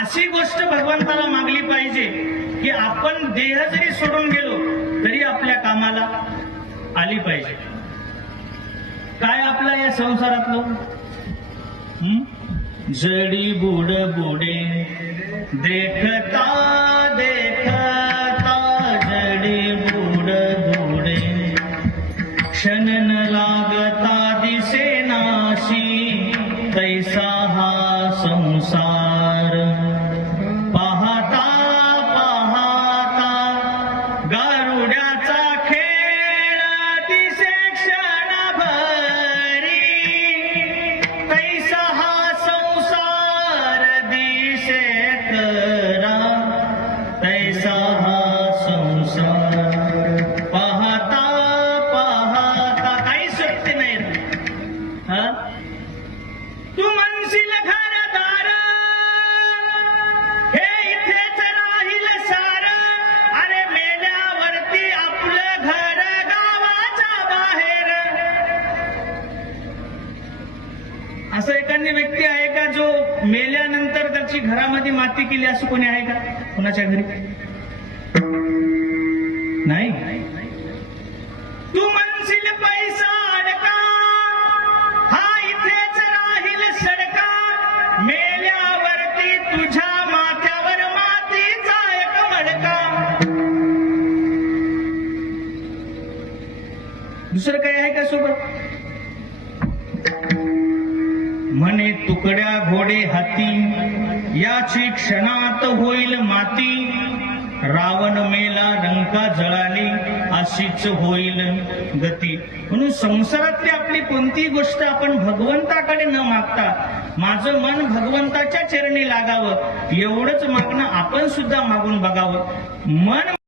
अशी गोष्ट भगवंताला मागली पाहिजे की आपण देह जरी सोडून गेलो तरी आपल्या कामाला आली पाहिजे. काय आपला या संसारातलं जडी बुड बुडे देखता देखता जडी बुड बुडे क्षण न लागता दिसेनाशी तैसा हा संसार. पाहता पाहता गारुड्याचा खेळ दिसे क्षणभरी तैसा हा संसार दिसे खरा तैसा हा संसार. पाहता पाहता काही सत्य नाही. तू म्हणशील घरदार हे इथेच राहील सार. अरे मेल्यावरती आपलं घर गावाच्या बाहेर. असं एखादी व्यक्ती आहे का जो मेल्यानंतर त्याची घरामध्ये माती केली असं कोणी आहे का कोणाच्या घरी? नाही. तू म्हणशील पैसा अडका हा इथेच राहील सडका. मेल्यावरती तुझ्या माथ्यावर मातीचा एक मडका. दुसरं काही आहे का सोबत? म्हणे तुकड्या घोडे हाती याची क्षणात होईल माती. रावण मेला लंका जळाली अशीच होईल गती. म्हणून संसारातली आपली कोणतीही गोष्ट आपण भगवंताकडे न मागता माझं मन भगवंताच्या चरणी लागावं एवढंच मागणं आपण सुद्धा मागून बघावं. मन